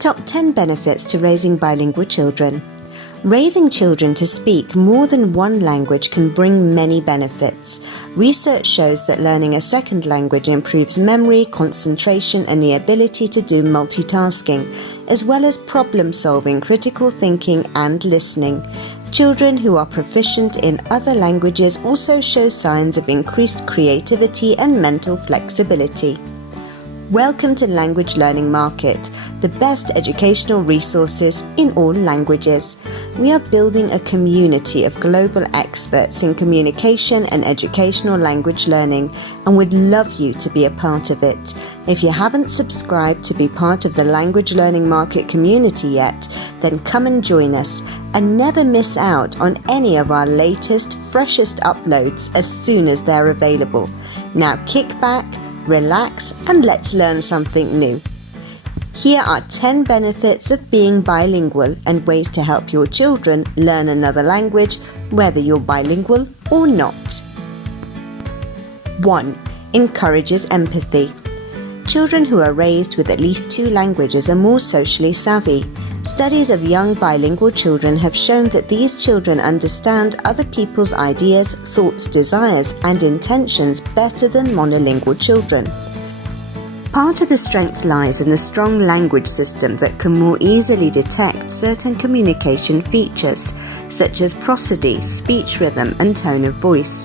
Top 10 benefits to raising bilingual children. Raising children to speak more than one language can bring many benefits. Research shows that learning a second language improves memory, concentration, and the ability to do multitasking, as well as problem-solving, critical thinking, and listening. Children who are proficient in other languages also show signs of increased creativity and mental flexibility. Welcome to Language Learning Market, the best educational resources in all languages. We are building a community of global experts in communication and educational language learning and would love you to be a part of it. If you haven't subscribed to be part of the Language Learning Market community yet, then come and join us and never miss out on any of our latest, freshest uploads as soon as they're available. Now kick back, relax, and let's learn something new. Here are 10 benefits of being bilingual and ways to help your children learn another language, whether you're bilingual or not. 1. Encourages empathy. Children who are raised with at least 2 languages are more socially savvy. Studies of young bilingual children have shown that these children understand other people's ideas, thoughts, desires, and intentions better than monolingual children. Part of the strength lies in a strong language system that can more easily detect certain communication features, such as prosody, speech rhythm, and tone of voice.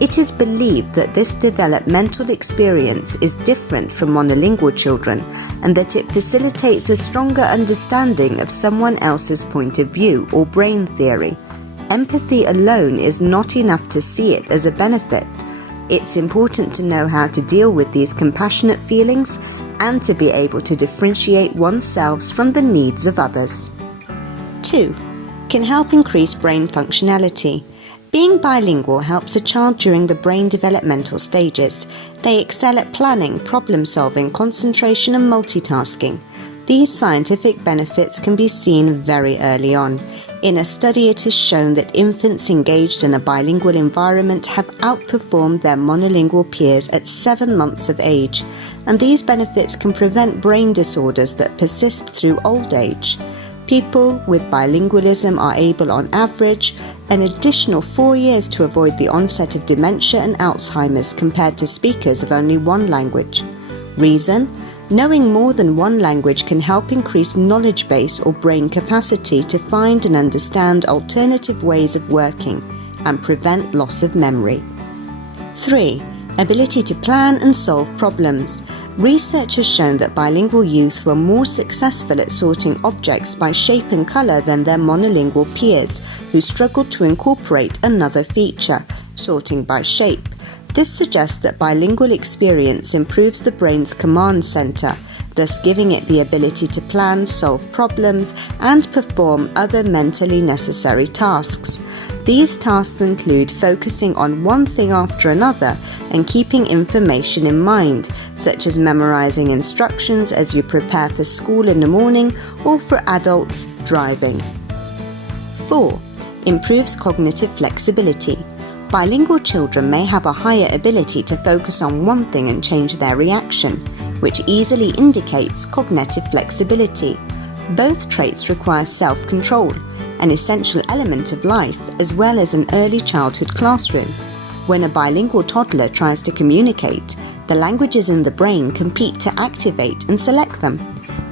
It is believed that this developmental experience is different from monolingual children and that it facilitates a stronger understanding of someone else's point of view or brain theory. Empathy alone is not enough to see it as a benefit. It's important to know how to deal with these compassionate feelings and to be able to differentiate oneself from the needs of others. 2. Can help increase brain functionality. Being bilingual helps a child during the brain developmental stages. They excel at planning, problem-solving, concentration, and multitasking. These scientific benefits can be seen very early on. In a study, it is shown that infants engaged in a bilingual environment have outperformed their monolingual peers at 7 months of age, and these benefits can prevent brain disorders that persist through old age. People with bilingualism are able, on average, an additional 4 years to avoid the onset of dementia and Alzheimer's compared to speakers of only one language. Reason? Knowing more than one language can help increase knowledge base or brain capacity to find and understand alternative ways of working and prevent loss of memory. 3. Ability to plan and solve problems. Research has shown that bilingual youth were more successful at sorting objects by shape and color than their monolingual peers, who struggled to incorporate another feature, sorting by shape. This suggests that bilingual experience improves the brain's command center, thus giving it the ability to plan, solve problems, and perform other mentally necessary tasks. These tasks include focusing on one thing after another and keeping information in mind, such as memorizing instructions as you prepare for school in the morning or for adults driving. 4. Improves cognitive flexibility. Bilingual children may have a higher ability to focus on one thing and change their reaction, which easily indicates cognitive flexibility. Both traits require self-control, an essential element of life, as well as an early childhood classroom. When a bilingual toddler tries to communicate, the languages in the brain compete to activate and select them.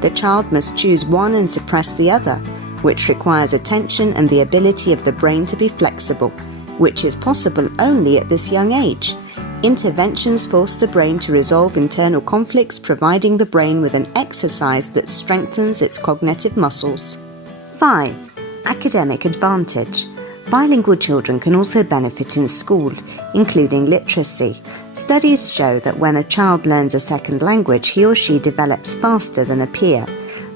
The child must choose one and suppress the other, which requires attention and the ability of the brain to be flexible, which is possible only at this young age. Interventions force the brain to resolve internal conflicts, providing the brain with an exercise that strengthens its cognitive muscles. 5. Academic advantage. Bilingual children can also benefit in school, including literacy. Studies show that when a child learns a second language, he or she develops faster than a peer.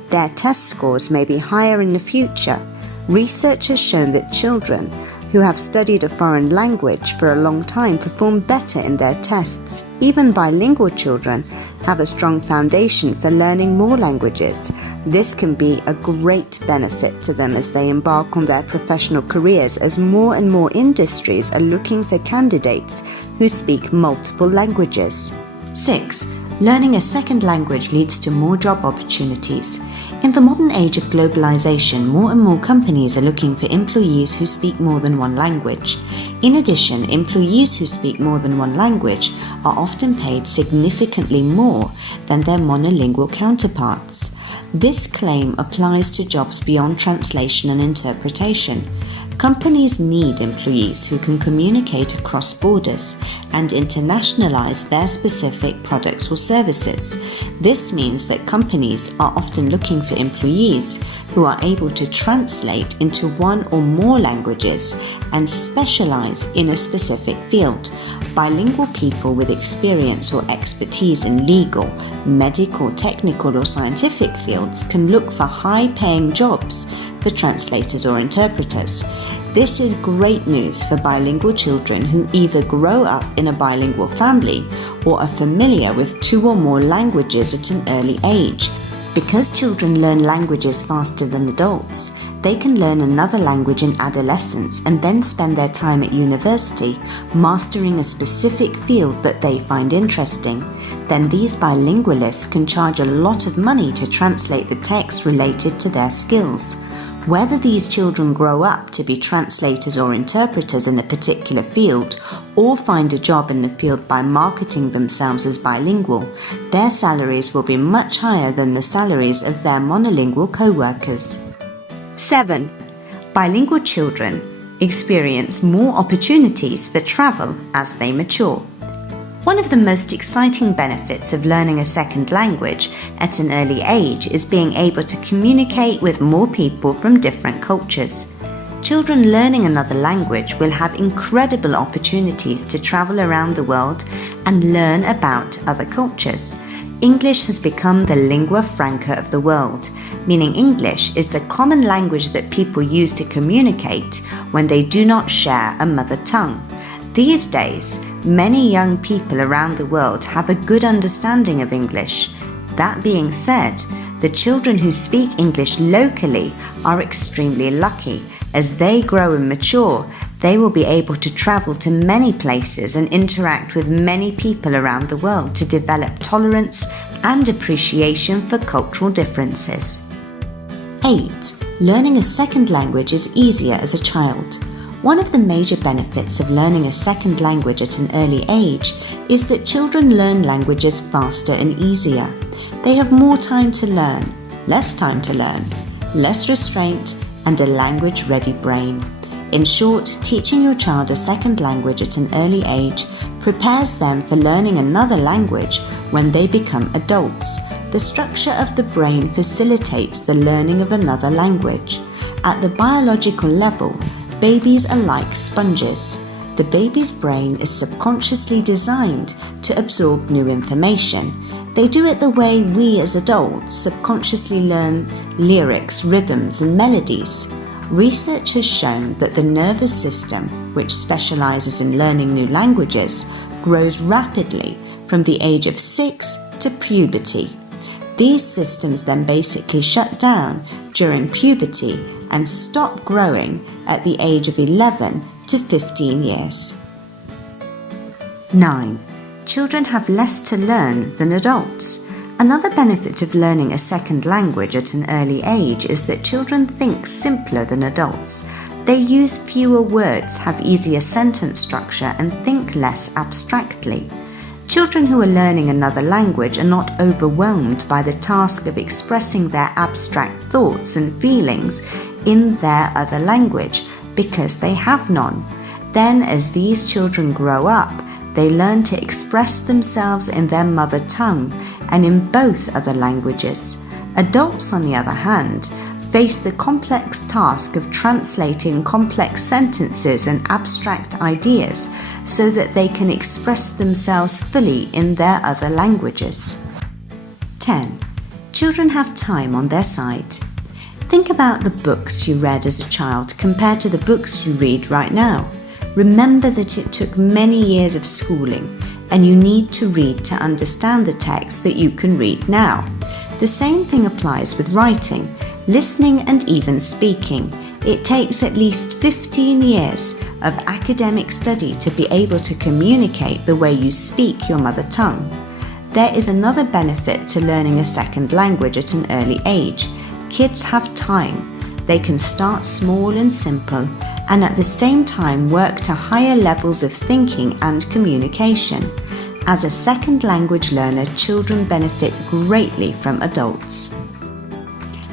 Their test scores may be higher in the future. Research has shown that children who have studied a foreign language for a long time perform better in their tests. Even bilingual children have a strong foundation for learning more languages. This can be a great benefit to them as they embark on their professional careers, as more and more industries are looking for candidates who speak multiple languages. 6. Learning a second language leads to more job opportunities. In the modern age of globalization, more and more companies are looking for employees who speak more than one language. In addition, employees who speak more than one language are often paid significantly more than their monolingual counterparts. This claim applies to jobs beyond translation and interpretation. Companies need employees who can communicate across borders and internationalize their specific products or services. This means that companies are often looking for employees who are able to translate into one or more languages and specialize in a specific field. Bilingual people with experience or expertise in legal, medical, technical, or scientific fields can look for high-paying jobs for translators or interpreters. This is great news for bilingual children who either grow up in a bilingual family or are familiar with two or more languages at an early age. Because children learn languages faster than adults, they can learn another language in adolescence and then spend their time at university mastering a specific field that they find interesting. Then these bilingualists can charge a lot of money to translate the text related to their skills. Whether these children grow up to be translators or interpreters in a particular field, or find a job in the field by marketing themselves as bilingual, their salaries will be much higher than the salaries of their monolingual co-workers. 7. Bilingual children experience more opportunities for travel as they mature. One of the most exciting benefits of learning a second language at an early age is being able to communicate with more people from different cultures. Children learning another language will have incredible opportunities to travel around the world and learn about other cultures. English has become the lingua franca of the world, meaning English is the common language that people use to communicate when they do not share a mother tongue. These days, many young people around the world have a good understanding of English. That being said, the children who speak English locally are extremely lucky. As they grow and mature, they will be able to travel to many places and interact with many people around the world to develop tolerance and appreciation for cultural differences. 8. Learning a second language is easier as a child. One of the major benefits of learning a second language at an early age is that children learn languages faster and easier. They have more time to learn, less time to learn, less restraint, and a language-ready brain. In short, teaching your child a second language at an early age prepares them for learning another language when they become adults. The structure of the brain facilitates the learning of another language. At the biological level, babies are like sponges. The baby's brain is subconsciously designed to absorb new information. They do it the way we as adults subconsciously learn lyrics, rhythms, and melodies. Research has shown that the nervous system, which specializes in learning new languages, grows rapidly from the age of 6 to puberty. These systems then basically shut down during puberty and stop growing at the age of 11 to 15 years. 9. Children have less to learn than adults. Another benefit of learning a second language at an early age is that children think simpler than adults. They use fewer words, have easier sentence structure, and think less abstractly. Children who are learning another language are not overwhelmed by the task of expressing their abstract thoughts and feelings in their other language because they have none. Then, as these children grow up, they learn to express themselves in their mother tongue and in both other languages. Adults, on the other hand, face the complex task of translating complex sentences and abstract ideas so that they can express themselves fully in their other languages. 10. Children have time on their side. Think about the books you read as a child compared to the books you read right now. Remember that it took many years of schooling, and you need to read to understand the text that you can read now. The same thing applies with writing, listening, and even speaking. It takes at least 15 years of academic study to be able to communicate the way you speak your mother tongue. There is another benefit to learning a second language at an early age. kids have time. They can start small and simple, and at the same time work to higher levels of thinking and communication. As a second language learner, children benefit greatly from adults.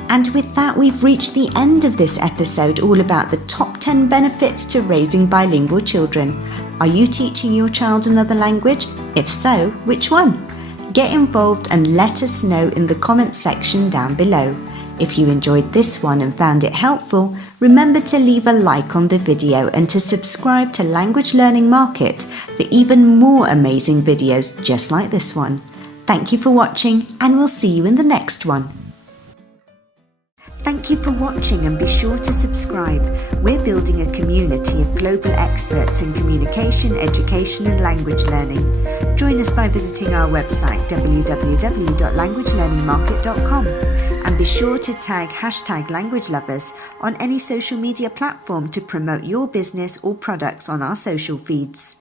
And with that, we've reached the end of this episode all about the top 10 benefits to raising bilingual children. Are you teaching your child another language? If so, which one? Get involved and let us know in the comments section down below. If you enjoyed this one and found it helpful, remember to leave a like on the video and to subscribe to Language Learning Market for even more amazing videos just like this one. Thank you for watching, and we'll see you in the next one. Thank you for watching, and be sure to subscribe. We're building a community of global experts in communication, education and language learning. Join us by visiting our website www.languagelearningmarket.com, and be sure to tag #LanguageLovers on any social media platform to promote your business or products on our social feeds.